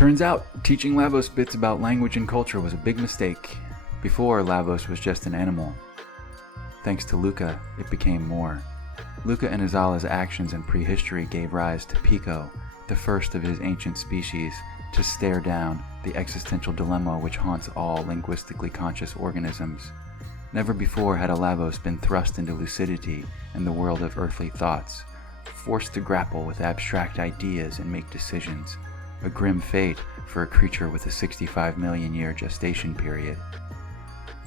Turns out, teaching Lavos bits about language and culture was a big mistake. Before, Lavos was just an animal. Thanks to Lucca, it became more. Lucca and Azala's actions in prehistory gave rise to Pico, the first of his ancient species, to stare down the existential dilemma which haunts all linguistically conscious organisms. Never before had a Lavos been thrust into lucidity and the world of earthly thoughts, forced to grapple with abstract ideas and make decisions, a grim fate for a creature with a 65 million year gestation period.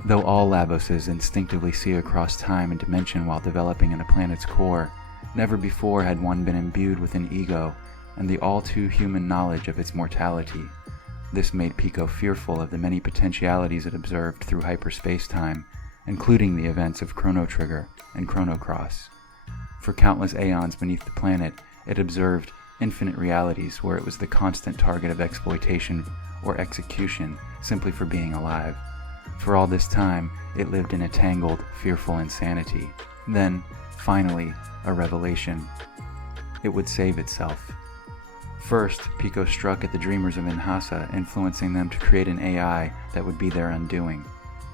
Though all Lavoses instinctively see across time and dimension while developing in a planet's core, never before had one been imbued with an ego and the all-too-human knowledge of its mortality. This made Pico fearful of the many potentialities it observed through hyperspace-time, including the events of Chrono Trigger and Chrono Cross. For countless aeons beneath the planet, it observed infinite realities where it was the constant target of exploitation or execution simply for being alive. For all this time, it lived in a tangled, fearful insanity. Then, finally, a revelation. It would save itself. First, Pico struck at the dreamers of Inhasa, influencing them to create an AI that would be their undoing.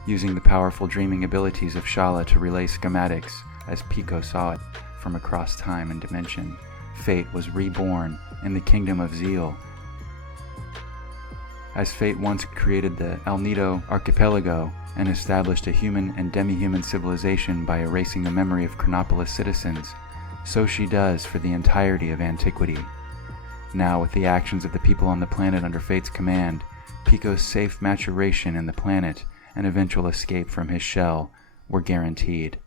Using the powerful dreaming abilities of Schala to relay schematics, as Pico saw it, from across time and dimension, Fate was reborn in the kingdom of Zeal. As Fate once created the Nido archipelago and established a human and demi-human civilization by erasing the memory of Chronopolis citizens, so she does for the entirety of antiquity. Now, with the actions of the people on the planet under Fate's command, Pico's safe maturation in the planet and eventual escape from his shell were guaranteed.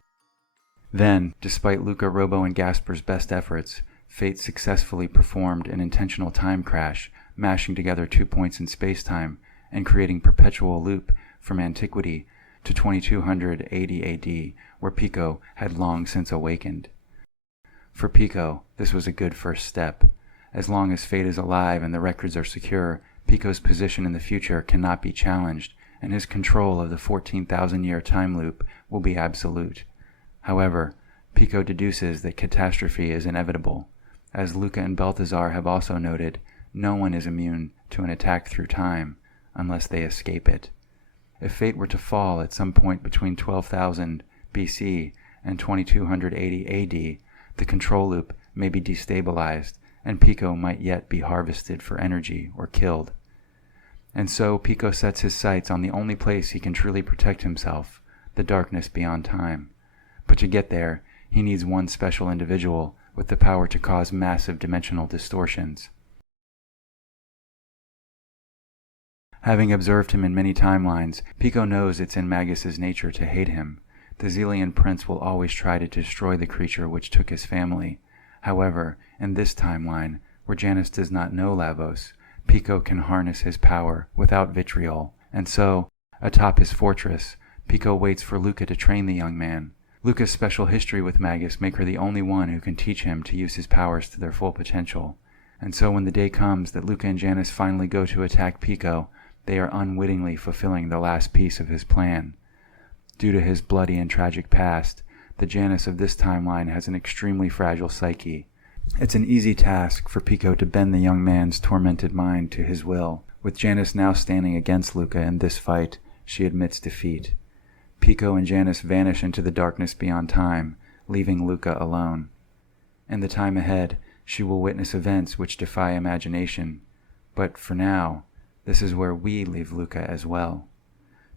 Then, despite Lucca, Robo, and Gasper's best efforts, Fate successfully performed an intentional time crash, mashing together 2 points in space-time and creating perpetual loop from antiquity to 2280 AD, where Pico had long since awakened. For Pico, this was a good first step. As long as Fate is alive and the records are secure, Pico's position in the future cannot be challenged, and his control of the 14,000-year time loop will be absolute. However, Pico deduces that catastrophe is inevitable. As Lucca and Balthazar have also noted, no one is immune to an attack through time, unless they escape it. If Fate were to fall at some point between 12,000 BC and 2280 AD, the control loop may be destabilized, and Pico might yet be harvested for energy or killed. And so Pico sets his sights on the only place he can truly protect himself, the darkness beyond time. But to get there, he needs one special individual with the power to cause massive dimensional distortions. Having observed him in many timelines, Pico knows it's in Magus's nature to hate him. The Zelian prince will always try to destroy the creature which took his family. However, in this timeline, where Janus does not know Lavos, Pico can harness his power without vitriol, and so, atop his fortress, Pico waits for Lucca to train the young man. Lucca's special history with Magus make her the only one who can teach him to use his powers to their full potential. And so when the day comes that Lucca and Janus finally go to attack Pico, they are unwittingly fulfilling the last piece of his plan. Due to his bloody and tragic past, the Janus of this timeline has an extremely fragile psyche. It's an easy task for Pico to bend the young man's tormented mind to his will. With Janus now standing against Lucca in this fight, she admits defeat. Pico and Janus vanish into the darkness beyond time, leaving Lucca alone. In the time ahead, she will witness events which defy imagination. But for now, this is where we leave Lucca as well.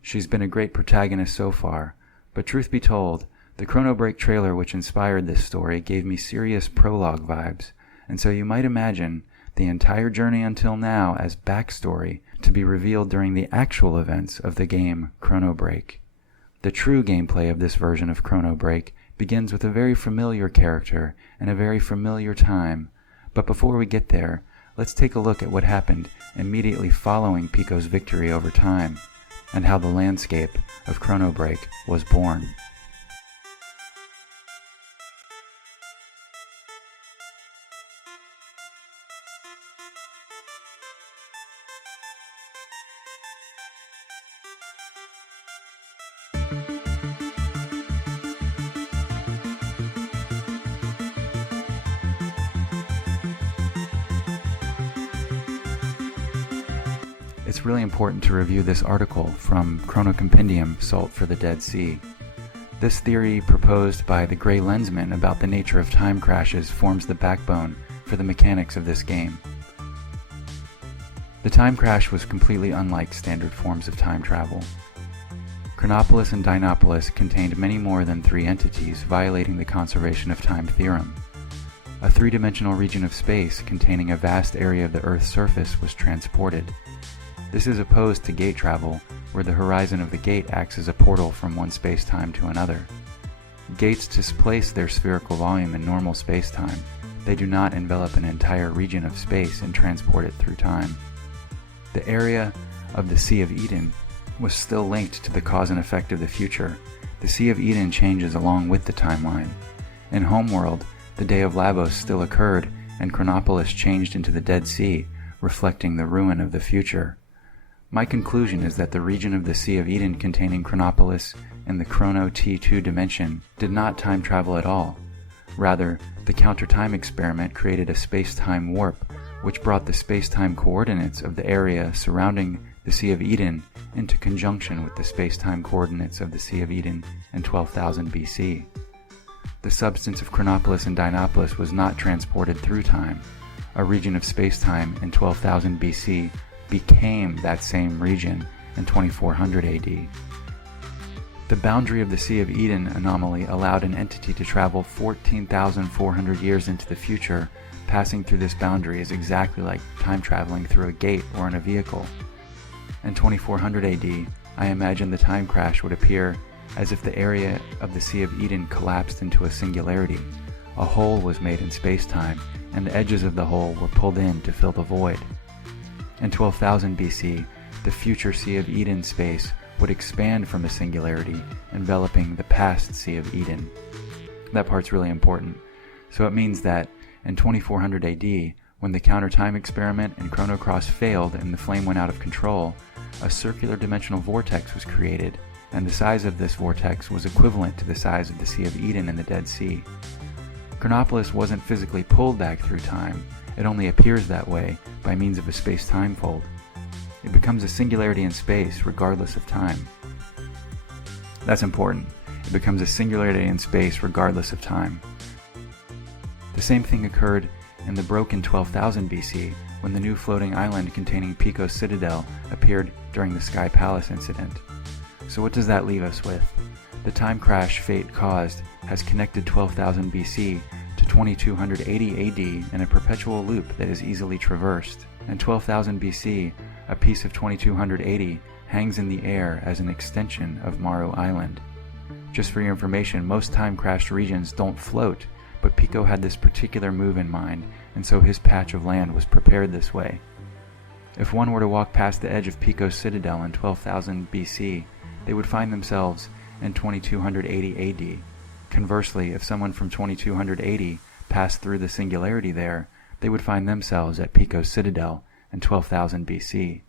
She's been a great protagonist so far, but truth be told, the Chrono Break trailer which inspired this story gave me serious prologue vibes, and so you might imagine the entire journey until now as backstory to be revealed during the actual events of the game Chrono Break. The true gameplay of this version of Chrono Break begins with a very familiar character and a very familiar time, but before we get there, let's take a look at what happened immediately following Pico's victory over time, and how the landscape of Chrono Break was born. it's really important to review this article from Chrono Compendium, Salt for the Dead Sea. This theory proposed by the Gray Lensman about the nature of time crashes forms the backbone for the mechanics of this game. The time crash was completely unlike standard forms of time travel. Chronopolis and Dynopolis contained many more than 3 entities, violating the conservation of time theorem. A 3-dimensional region of space containing a vast area of the Earth's surface was transported. This is opposed to gate travel, where the horizon of the gate acts as a portal from one space-time to another. Gates displace their spherical volume in normal space-time. They do not envelop an entire region of space and transport it through time. The area of the Sea of Eden was still linked to the cause and effect of the future. The Sea of Eden changes along with the timeline. In Homeworld, the Day of Lavos still occurred, and Chronopolis changed into the Dead Sea, reflecting the ruin of the future. My conclusion is that the region of the Sea of Eden containing Chronopolis and the Chrono T2 dimension did not time travel at all. Rather, the counter-time experiment created a space-time warp, which brought the space-time coordinates of the area surrounding the Sea of Eden into conjunction with the space-time coordinates of the Sea of Eden in 12,000 BC. The substance of Chronopolis and Dynopolis was not transported through time. A region of space-time in 12,000 BC became that same region in 2400 AD. The boundary of the Sea of Eden anomaly allowed an entity to travel 14,400 years into the future. Passing through this boundary is exactly like time traveling through a gate or in a vehicle. In 2400 AD, I imagine the time crash would appear as if the area of the Sea of Eden collapsed into a singularity. A hole was made in space-time, and the edges of the hole were pulled in to fill the void. In 12,000 BC, the future Sea of Eden space would expand from a singularity, enveloping the past Sea of Eden. That part's really important. So it means that in 2400 AD, when the counter-time experiment and Chrono Cross failed and the flame went out of control, a circular dimensional vortex was created, and the size of this vortex was equivalent to the size of the Sea of Eden in the Dead Sea. Chronopolis wasn't physically pulled back through time, it only appears that way by means of a space-time fold. It becomes a singularity in space regardless of time. That's important. It becomes a singularity in space regardless of time. The same thing occurred in the broken 12,000 BC when the new floating island containing Pico's citadel appeared during the Sky Palace incident. So what does that leave us with? The time crash fate caused has connected 12,000 BC to 2280 AD in a perpetual loop that is easily traversed. In 12,000 BC, a piece of 2280 hangs in the air as an extension of Maru Island. Just for your information, most time-crashed regions don't float, but Pico had this particular move in mind, and so his patch of land was prepared this way. If one were to walk past the edge of Pico's citadel in 12,000 BC, they would find themselves in 2280 AD. Conversely, if someone from 2280 passed through the singularity there, they would find themselves at Pico's citadel in 12,000 BC.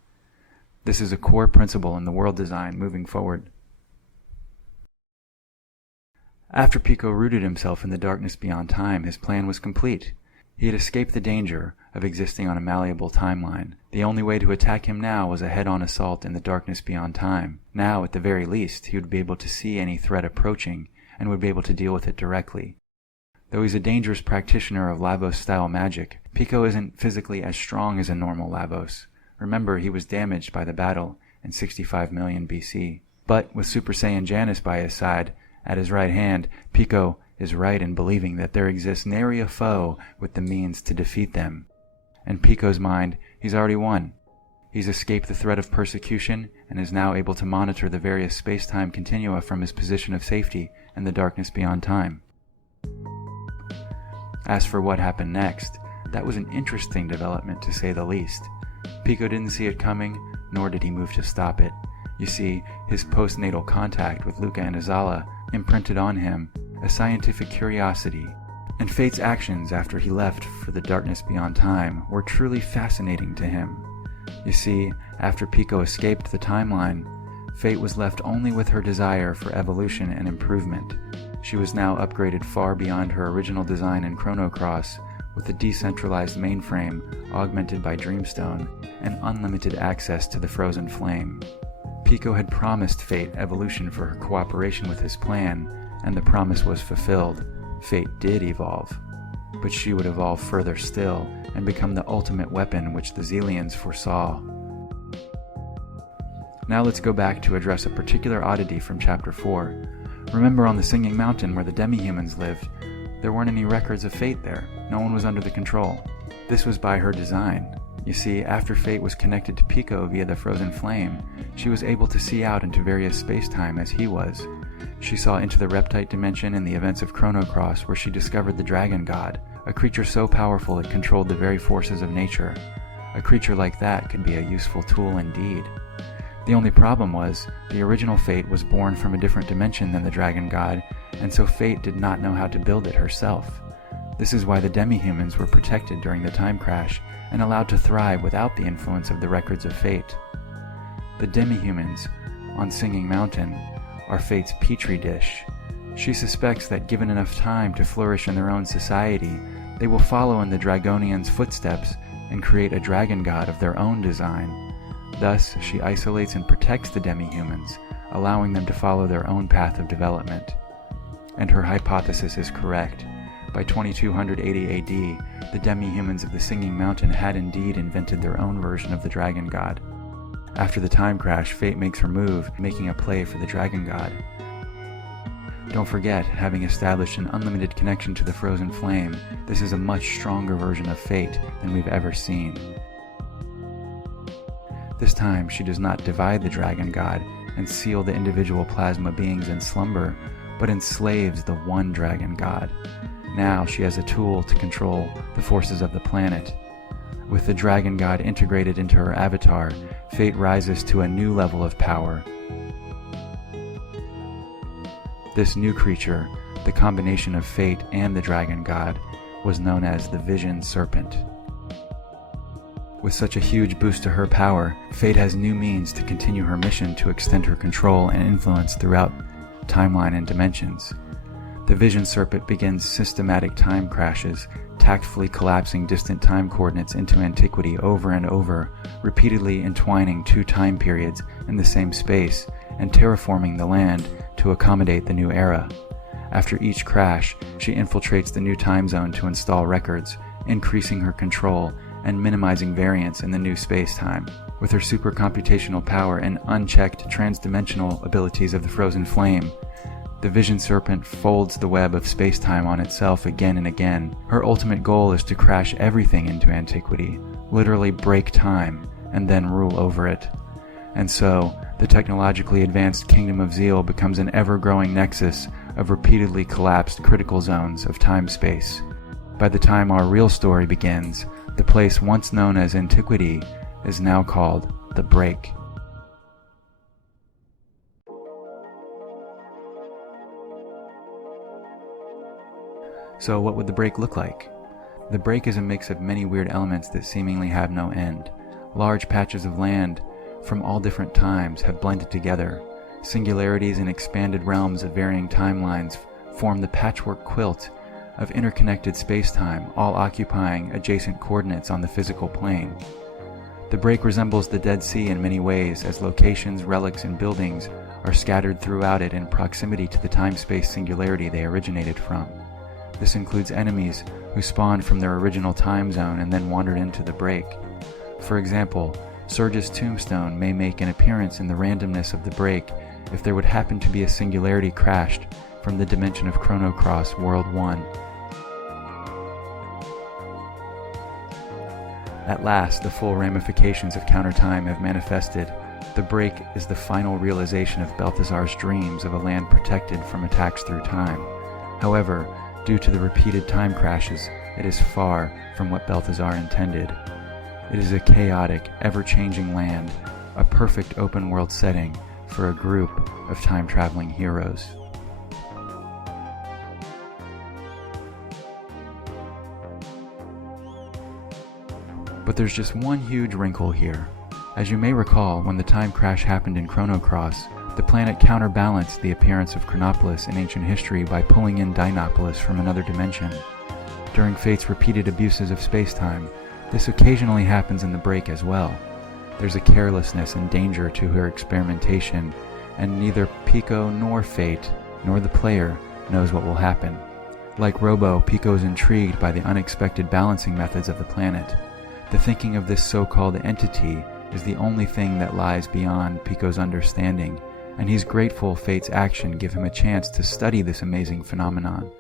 This is a core principle in the world design moving forward. After Pico rooted himself in the darkness beyond time, his plan was complete. He had escaped the danger of existing on a malleable timeline. The only way to attack him now was a head-on assault in the darkness beyond time. Now, at the very least, he would be able to see any threat approaching and would be able to deal with it directly. Though he's a dangerous practitioner of Lavos-style magic, Pico isn't physically as strong as a normal Lavos. Remember, he was damaged by the battle in 65 million BC. But with Super Saiyan Janus by his side, at his right hand, Pico is right in believing that there exists nary a foe with the means to defeat them. In Pico's mind, he's already won. He's escaped the threat of persecution and is now able to monitor the various space-time continua from his position of safety in the darkness beyond time. As for what happened next, that was an interesting development to say the least. Pico didn't see it coming, nor did he move to stop it. You see, his postnatal contact with Lucca and Schala imprinted on him a scientific curiosity, and Fate's actions after he left for the darkness beyond time were truly fascinating to him. You see, after Pico escaped the timeline, Fate was left only with her desire for evolution and improvement. She was now upgraded far beyond her original design in Chrono Cross, with a decentralized mainframe augmented by Dreamstone and unlimited access to the frozen flame. Pico had promised Fate evolution for her cooperation with his plan, and the promise was fulfilled. Fate did evolve, but she would evolve further still and become the ultimate weapon which the Xelians foresaw. Now let's go back to address a particular oddity from Chapter 4. Remember on the Singing Mountain where the demi-humans lived, there weren't any records of Fate there. No one was under the control. This was by her design. You see, after Fate was connected to Pico via the frozen flame, she was able to see out into various space-time as he was. She saw into the Reptite dimension in the events of Chrono Cross, where she discovered the Dragon God, a creature so powerful it controlled the very forces of nature. A creature like that could be a useful tool indeed. The only problem was, the original Fate was born from a different dimension than the Dragon God, and so Fate did not know how to build it herself. This is why the demi-humans were protected during the time crash and allowed to thrive without the influence of the records of Fate. The demi-humans on Singing Mountain are Fate's petri dish. She suspects that given enough time to flourish in their own society, they will follow in the Dragonians' footsteps and create a dragon god of their own design. Thus, she isolates and protects the demi-humans, allowing them to follow their own path of development. And her hypothesis is correct. By 2280 AD, the demi-humans of the Singing Mountain had indeed invented their own version of the Dragon God. After the time crash, Fate makes her move, making a play for the Dragon God. Don't forget, having established an unlimited connection to the frozen flame, this is a much stronger version of Fate than we've ever seen. This time, she does not divide the Dragon God and seal the individual plasma beings in slumber, but enslaves the one Dragon God. Now she has a tool to control the forces of the planet. With the Dragon God integrated into her avatar, Fate rises to a new level of power. This new creature, the combination of Fate and the Dragon God, was known as the Vision Serpent. With such a huge boost to her power, Fate has new means to continue her mission to extend her control and influence throughout timeline and dimensions. The Vision Serpent begins systematic time crashes, tactfully collapsing distant time coordinates into antiquity over and over, repeatedly entwining two time periods in the same space, and terraforming the land to accommodate the new era. After each crash, she infiltrates the new time zone to install records, increasing her control and minimizing variance in the new space-time. With her supercomputational power and unchecked transdimensional abilities of the frozen flame, the Vision Serpent folds the web of space-time on itself again and again. Her ultimate goal is to crash everything into antiquity, literally break time, and then rule over it. And so, the technologically advanced Kingdom of Zeal becomes an ever-growing nexus of repeatedly collapsed critical zones of time-space. By the time our real story begins, the place once known as Antiquity is now called the Break. So what would the Break look like? The Break is a mix of many weird elements that seemingly have no end. Large patches of land from all different times have blended together. Singularities and expanded realms of varying timelines form the patchwork quilt of interconnected space-time, all occupying adjacent coordinates on the physical plane. The Break resembles the Dead Sea in many ways, as locations, relics, and buildings are scattered throughout it in proximity to the time-space singularity they originated from. This includes enemies who spawned from their original time zone and then wandered into the Break. For example, Surge's tombstone may make an appearance in the randomness of the Break if there would happen to be a singularity crashed from the dimension of Chrono Cross World 1. At last, the full ramifications of countertime have manifested. The Break is the final realization of Balthazar's dreams of a land protected from attacks through time. However, due to the repeated time crashes, it is far from what Balthazar intended. It is a chaotic, ever-changing land, a perfect open-world setting for a group of time-traveling heroes. But there's just one huge wrinkle here. As you may recall, when the time crash happened in Chrono Cross, the planet counterbalanced the appearance of Chronopolis in ancient history by pulling in Dinopolis from another dimension. During Fate's repeated abuses of space-time, this occasionally happens in the break as well. There's a carelessness and danger to her experimentation, and neither Pico nor Fate, nor the player, knows what will happen. Like Robo, Pico is intrigued by the unexpected balancing methods of the planet. The thinking of this so-called entity is the only thing that lies beyond Pico's understanding, and he's grateful Fate's action give him a chance to study this amazing phenomenon,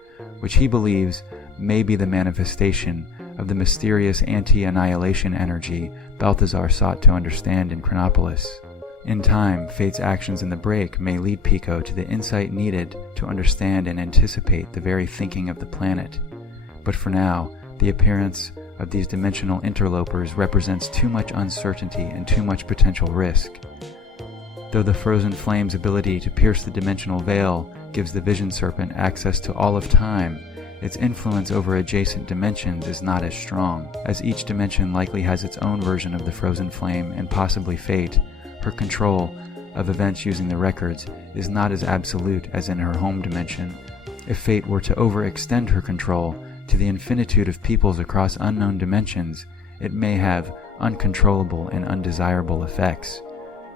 which he believes may be the manifestation of the mysterious anti-annihilation energy Balthazar sought to understand in Chronopolis. In time, Fate's actions in the break may lead Pico to the insight needed to understand and anticipate the very thinking of the planet. But for now, the appearance of these dimensional interlopers represents too much uncertainty and too much potential risk. Though the frozen flame's ability to pierce the dimensional veil gives the vision serpent access to all of time, its influence over adjacent dimensions is not as strong. As each dimension likely has its own version of the frozen flame and possibly Fate, her control of events using the records is not as absolute as in her home dimension. If Fate were to overextend her control to the infinitude of peoples across unknown dimensions, it may have uncontrollable and undesirable effects.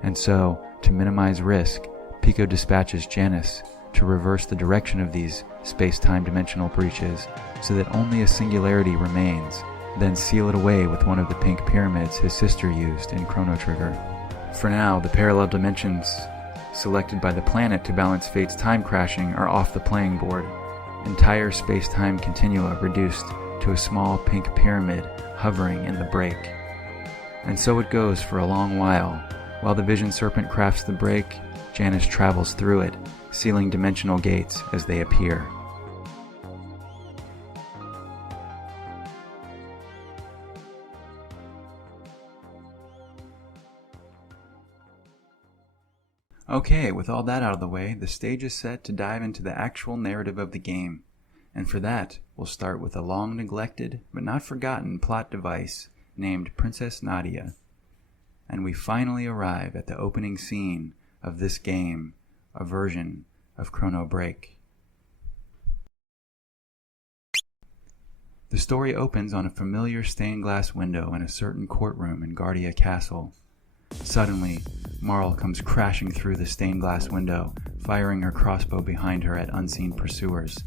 And so, to minimize risk, Pico dispatches Janus to reverse the direction of these space-time dimensional breaches so that only a singularity remains, then seal it away with one of the pink pyramids his sister used in Chrono Trigger. For now, the parallel dimensions selected by the planet to balance Fate's time crashing are off the playing board. Entire space-time continua reduced to a small pink pyramid hovering in the break. And so it goes for a long while. While the Vision Serpent crafts the break, Janus travels through it, sealing dimensional gates as they appear. Okay, with all that out of the way, the stage is set to dive into the actual narrative of the game. And for that, we'll start with a long-neglected, but not forgotten plot device named Princess Nadia. And we finally arrive at the opening scene of this game, a version of Chrono Break. The story opens on a familiar stained glass window in a certain courtroom in Guardia Castle. Suddenly, Marle comes crashing through the stained glass window, firing her crossbow behind her at unseen pursuers.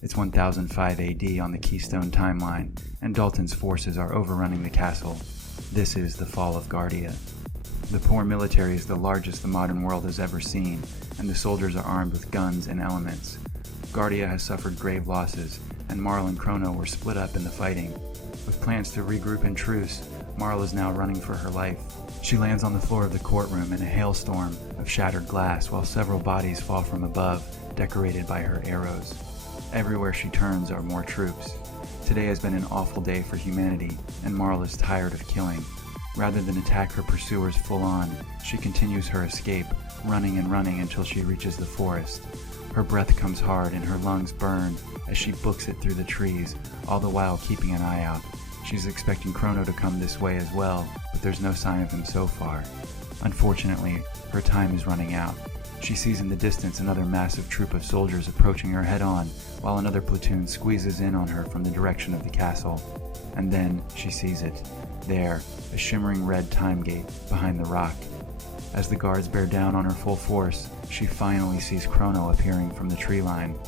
It's 1005 AD on the Keystone timeline, and Dalton's forces are overrunning the castle. This is the fall of Guardia. The poor military is the largest the modern world has ever seen, and the soldiers are armed with guns and elements. Guardia has suffered grave losses, and Marle and Crono were split up in the fighting. With plans to regroup in truce, Marle is now running for her life. She lands on the floor of the courtroom in a hailstorm of shattered glass while several bodies fall from above, decorated by her arrows. Everywhere she turns are more troops. Today has been an awful day for humanity, and Marle is tired of killing. Rather than attack her pursuers full on, she continues her escape, running and running until she reaches the forest. Her breath comes hard and her lungs burn as she books it through the trees, all the while keeping an eye out. She's expecting Crono to come this way as well, but there's no sign of him so far. Unfortunately, her time is running out. She sees in the distance another massive troop of soldiers approaching her head-on, while another platoon squeezes in on her from the direction of the castle. And then she sees it. There, a shimmering red time gate behind the rock. As the guards bear down on her full force, she finally sees Crono appearing from the tree line.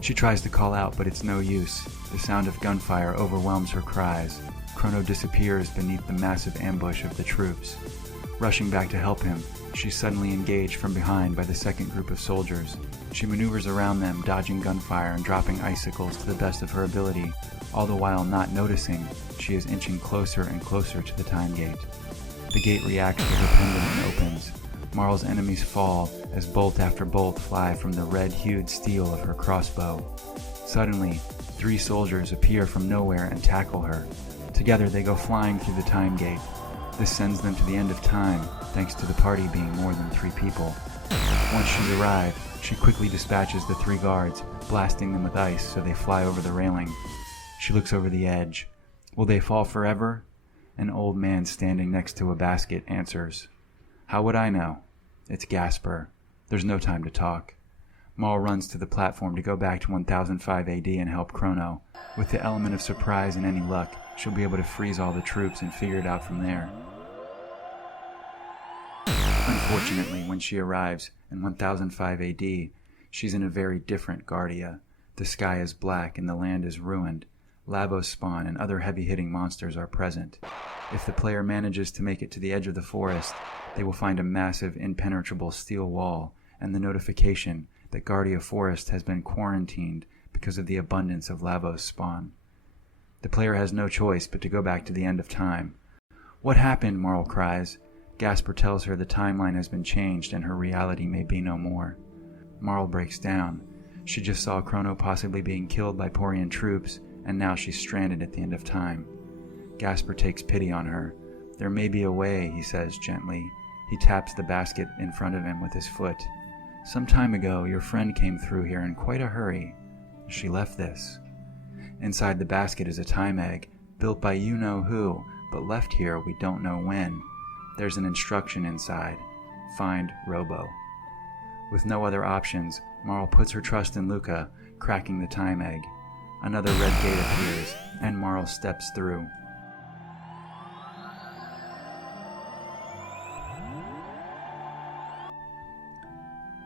She tries to call out, but it's no use. The sound of gunfire overwhelms her cries. Crono disappears beneath the massive ambush of the troops. Rushing back to help him, she's suddenly engaged from behind by the second group of soldiers. She maneuvers around them, dodging gunfire and dropping icicles to the best of her ability, all the while not noticing she is inching closer and closer to the time gate. The gate reacts with her pendant and opens. Marle's enemies fall as bolt after bolt fly from the red-hued steel of her crossbow. Suddenly, 3 soldiers appear from nowhere and tackle her. Together they go flying through the time gate. This sends them to the end of time, thanks to the party being more than 3 people. Once she's arrived, she quickly dispatches the 3 guards, blasting them with ice so they fly over the railing. She looks over the edge. Will they fall forever? An old man standing next to a basket answers. How would I know? It's Gasper. There's no time to talk. Marl runs to the platform to go back to 1005 AD and help Crono. With the element of surprise and any luck, she'll be able to freeze all the troops and figure it out from there. Unfortunately, when she arrives in 1005 AD, she's in a very different Guardia. The sky is black and the land is ruined. Lavos spawn and other heavy-hitting monsters are present. If the player manages to make it to the edge of the forest, they will find a massive, impenetrable steel wall and the notification that Guardia Forest has been quarantined because of the abundance of Lavos spawn. The player has no choice but to go back to the end of time. "What happened?" Marl cries. Gasper tells her the timeline has been changed and her reality may be no more. Marl breaks down. She just saw Crono possibly being killed by Porian troops, and now she's stranded at the end of time. Gasper takes pity on her. "There may be a way," he says gently. He taps the basket in front of him with his foot. "Some time ago, your friend came through here in quite a hurry. She left this." Inside the basket is a time egg, built by you-know-who, but left here we don't know when. There's an instruction inside. Find Robo. With no other options, Marl puts her trust in Lucca, cracking the time egg. Another red gate appears, and Marl steps through.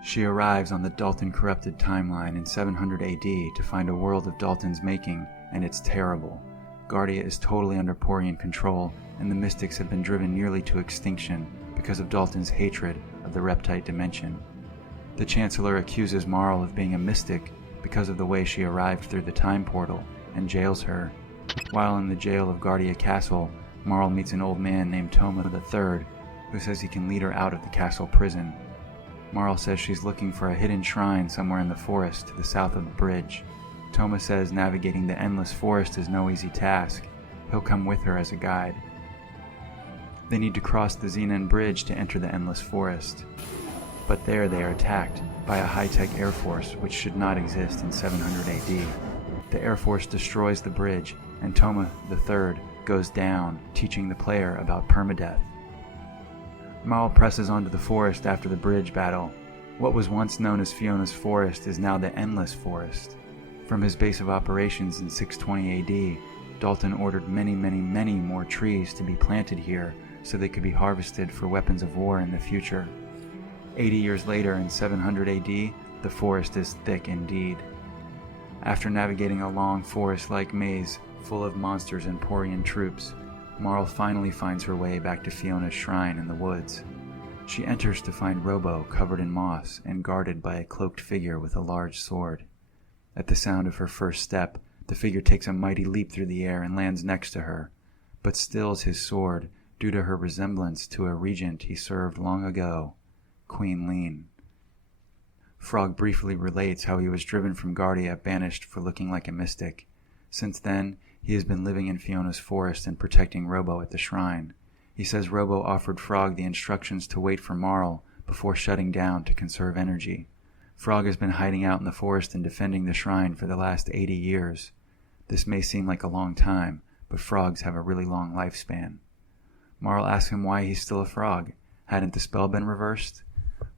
She arrives on the Dalton-corrupted timeline in 700 AD to find a world of Dalton's making, and it's terrible. Guardia is totally under Porian control, and the mystics have been driven nearly to extinction because of Dalton's hatred of the reptite dimension. The Chancellor accuses Marl of being a mystic because of the way she arrived through the time portal, and jails her. While in the jail of Guardia Castle, Marl meets an old man named Toma III, who says he can lead her out of the castle prison. Marl says she's looking for a hidden shrine somewhere in the forest to the south of the bridge. Toma says navigating the endless forest is no easy task. He'll come with her as a guide. They need to cross the Xenon Bridge to enter the endless forest. But there they are attacked by a high-tech air force which should not exist in 700 AD. The air force destroys the bridge, and Toma III goes down, teaching the player about permadeath. Marl presses onto the forest after the bridge battle. What was once known as Fiona's Forest is now the Endless Forest. From his base of operations in 620 AD, Dalton ordered many more trees to be planted here so they could be harvested for weapons of war in the future. 80 years later, in 700 AD, the forest is thick indeed. After navigating a long forest-like maze full of monsters and Porian troops, Marl finally finds her way back to Fiona's shrine in the woods. She enters to find Robo covered in moss and guarded by a cloaked figure with a large sword. At the sound of her first step, the figure takes a mighty leap through the air and lands next to her, but stills his sword due to her resemblance to a regent he served long ago, Queen Lean. Frog briefly relates how he was driven from Guardia, banished for looking like a mystic. Since then, he has been living in Fiona's forest and protecting Robo at the shrine. He says Robo offered Frog the instructions to wait for Marl before shutting down to conserve energy. Frog has been hiding out in the forest and defending the shrine for the last 80 years. This may seem like a long time, but frogs have a really long lifespan. Marl asks him why he's still a frog. Hadn't the spell been reversed?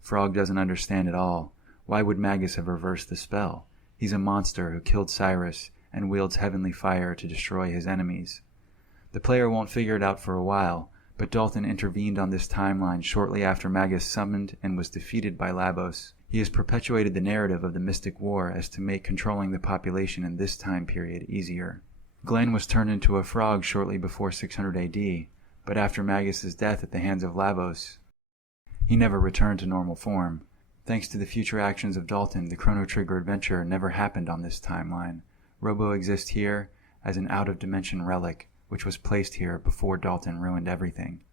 Frog doesn't understand at all. Why would Magus have reversed the spell? He's a monster who killed Cyrus and wields heavenly fire to destroy his enemies. The player won't figure it out for a while, but Dalton intervened on this timeline shortly after Magus summoned and was defeated by Lavos. He has perpetuated the narrative of the Mystic War as to make controlling the population in this time period easier. Glenn was turned into a frog shortly before 600 AD, but after Magus's death at the hands of Lavos, he never returned to normal form. Thanks to the future actions of Dalton, the Chrono Trigger adventure never happened on this timeline. Robo exists here as an out-of-dimension relic, which was placed here before Dalton ruined everything.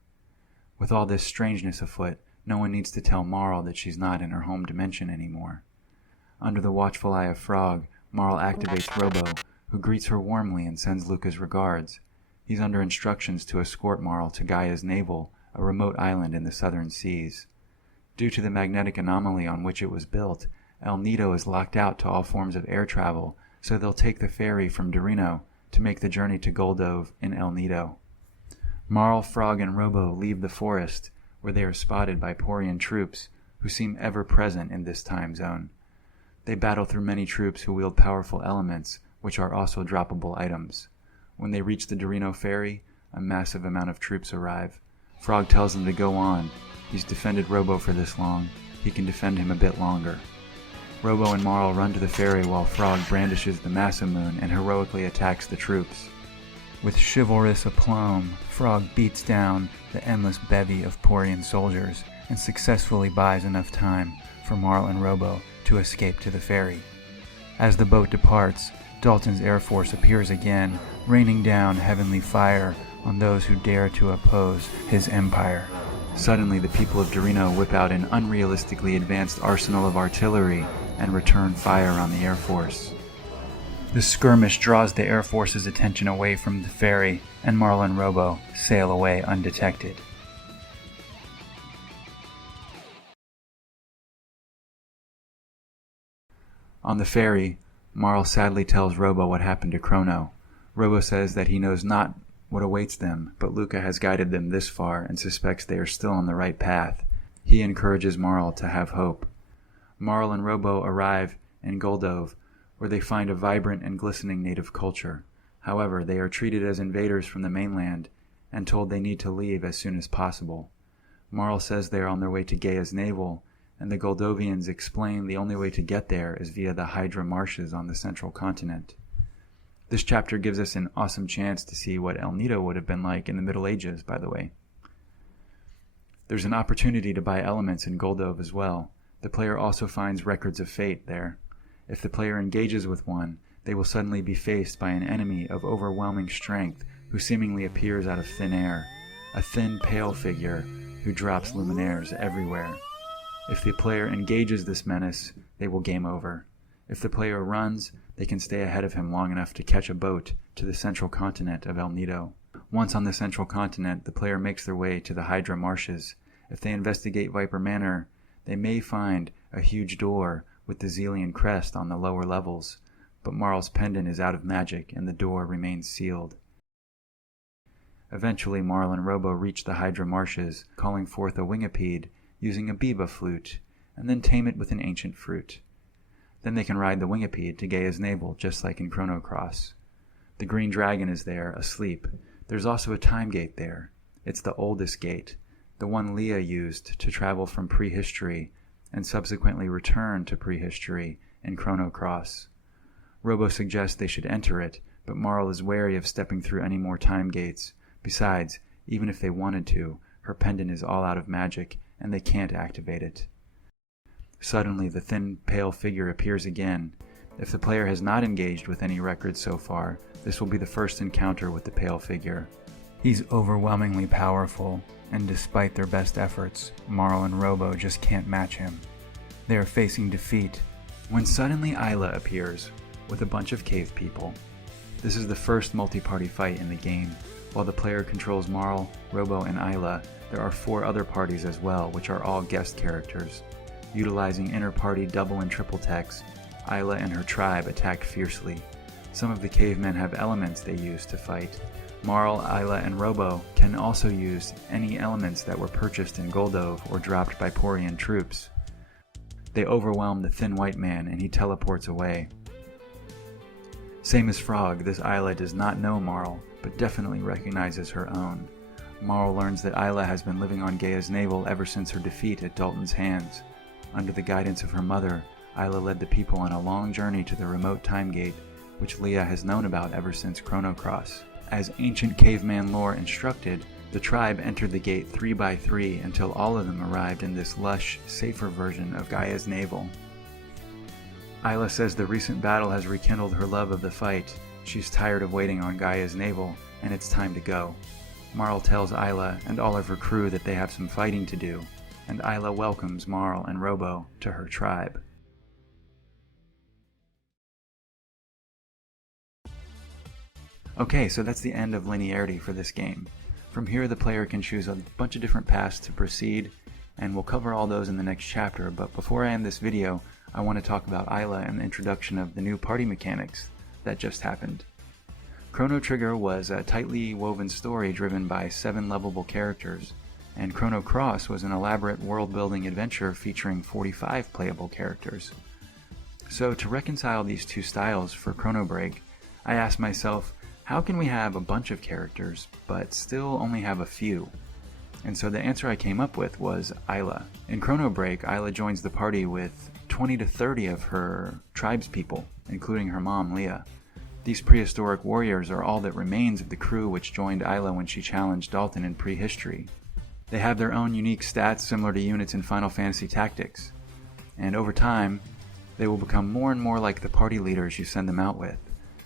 With all this strangeness afoot, no one needs to tell Marl that she's not in her home dimension anymore. Under the watchful eye of Frog, Marl activates Robo, who greets her warmly and sends Lucca's regards. He's under instructions to escort Marl to Gaia's Navel, a remote island in the southern seas. Due to the magnetic anomaly on which it was built, El Nido is locked out to all forms of air travel, so they'll take the ferry from Dorino to make the journey to Guldove in El Nido. Marl, Frog, and Robo leave the forest, where they are spotted by Porian troops, who seem ever present in this time zone. They battle through many troops who wield powerful elements, which are also droppable items. When they reach the Dorino ferry, a massive amount of troops arrive. Frog tells them to go on. He's defended Robo for this long. He can defend him a bit longer. Robo and Marl run to the ferry while Frog brandishes the Masamune and heroically attacks the troops. With chivalrous aplomb, Frog beats down the endless bevy of Porian soldiers and successfully buys enough time for Marl and Robo to escape to the ferry. As the boat departs, Dalton's Air Force appears again, raining down heavenly fire on those who dare to oppose his empire. Suddenly, the people of Dorino whip out an unrealistically advanced arsenal of artillery and return fire on the Air Force. The skirmish draws the Air Force's attention away from the ferry, and Marl and Robo sail away undetected. On the ferry, Marl sadly tells Robo what happened to Crono. Robo says that he knows not what awaits them, but Lucca has guided them this far and suspects they are still on the right path. He encourages Marl to have hope. Marl and Robo arrive in Guldove, where they find a vibrant and glistening native culture. However, they are treated as invaders from the mainland and told they need to leave as soon as possible. Marl says they are on their way to Gaia's navel, and the Guldovians explain the only way to get there is via the Hydra marshes on the central continent. This chapter gives us an awesome chance to see what El Nido would have been like in the Middle Ages, by the way. There's an opportunity to buy elements in Guldove as well. The player also finds records of fate there. If the player engages with one, they will suddenly be faced by an enemy of overwhelming strength who seemingly appears out of thin air, a thin, pale figure who drops luminaires everywhere. If the player engages this menace, they will game over. If the player runs, they can stay ahead of him long enough to catch a boat to the central continent of El Nido. Once on the central continent, the player makes their way to the Hydra marshes. If they investigate Viper Manor, they may find a huge door with the Zelian crest on the lower levels, but Marl's pendant is out of magic and the door remains sealed. Eventually, Marl and Robo reach the Hydra marshes, calling forth a wingipede using a Beeba flute, and then tame it with an ancient fruit. Then they can ride the wingipede to Gaia's navel, just like in Chrono Cross. The green dragon is there, asleep. There's also a time gate there. It's the oldest gate, the one Leah used to travel from prehistory and subsequently return to prehistory in Chrono Cross. Robo suggests they should enter it, but Marl is wary of stepping through any more time gates. Besides, even if they wanted to, her pendant is all out of magic, and they can't activate it. Suddenly, the thin, pale figure appears again. If the player has not engaged with any records so far, this will be the first encounter with the pale figure. He's overwhelmingly powerful, and despite their best efforts, Marl and Robo just can't match him. They are facing defeat, when suddenly Isla appears, with a bunch of cave people. This is the first multi-party fight in the game. While the player controls Marl, Robo, and Isla, there are 4 other parties as well, which are all guest characters. Utilizing inter-party double and triple techs, Isla and her tribe attack fiercely. Some of the cavemen have elements they use to fight. Marl, Isla, and Robo can also use any elements that were purchased in Guldove or dropped by Porian troops. They overwhelm the thin white man and he teleports away. Same as Frog, this Isla does not know Marl, but definitely recognizes her own. Marl learns that Isla has been living on Gaia's navel ever since her defeat at Dalton's hands. Under the guidance of her mother, Isla led the people on a long journey to the remote time gate, which Leah has known about ever since Chrono Cross. As ancient caveman lore instructed, the tribe entered the gate 3 by 3 until all of them arrived in this lush, safer version of Gaia's navel. Isla says the recent battle has rekindled her love of the fight. She's tired of waiting on Gaia's navel, and it's time to go. Marl tells Isla and all of her crew that they have some fighting to do, and Isla welcomes Marl and Robo to her tribe. Okay, so that's the end of linearity for this game. From here the player can choose a bunch of different paths to proceed, and we'll cover all those in the next chapter, but before I end this video, I want to talk about Isla and the introduction of the new party mechanics that just happened. Chrono Trigger was a tightly woven story driven by 7 lovable characters, and Chrono Cross was an elaborate world-building adventure featuring 45 playable characters. So to reconcile these two styles for Chrono Break, I asked myself, how can we have a bunch of characters, but still only have a few? And so the answer I came up with was Isla. In Chrono Break, Isla joins the party with 20 to 30 of her tribespeople, including her mom, Leah. These prehistoric warriors are all that remains of the crew which joined Isla when she challenged Dalton in prehistory. They have their own unique stats similar to units in Final Fantasy Tactics, and over time, they will become more and more like the party leaders you send them out with.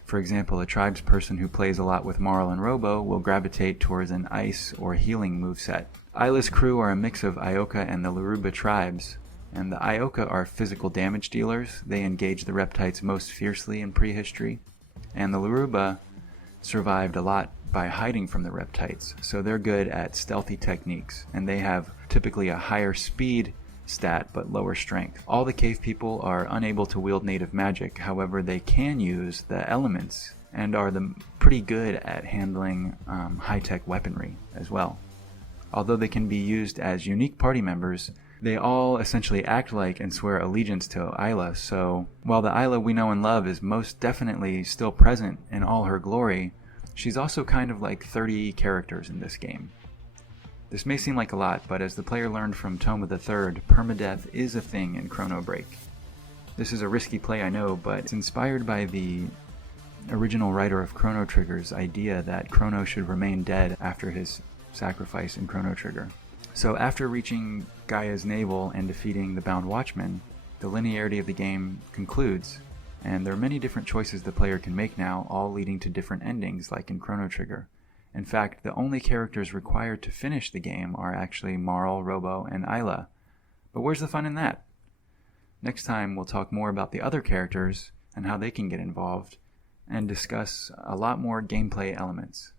For example, a tribesperson who plays a lot with Marl and Robo will gravitate towards an ice or healing moveset. Isla's crew are a mix of Ioka and the Laruba tribes, and the Ioka are physical damage dealers. They engage the reptites most fiercely in prehistory, and the Laruba survived a lot by hiding from the reptites, so they're good at stealthy techniques, and they have typically a higher speed stat but lower strength. All the cave people are unable to wield native magic, however they can use the elements and are pretty good at handling high-tech weaponry as well. Although they can be used as unique party members, they all essentially act like and swear allegiance to Isla, so while the Isla we know and love is most definitely still present in all her glory, she's also kind of like 30 characters in this game. This may seem like a lot, but as the player learned from Toma III, permadeath is a thing in Chrono Break. This is a risky play, I know, but it's inspired by the original writer of Chrono Trigger's idea that Crono should remain dead after his sacrifice in Chrono Trigger. So after reaching Gaia's navel and defeating the Bound Watchman, the linearity of the game concludes, and there are many different choices the player can make now, all leading to different endings like in Chrono Trigger. In fact, the only characters required to finish the game are actually Marl, Robo, and Isla. But where's the fun in that? Next time we'll talk more about the other characters and how they can get involved, and discuss a lot more gameplay elements.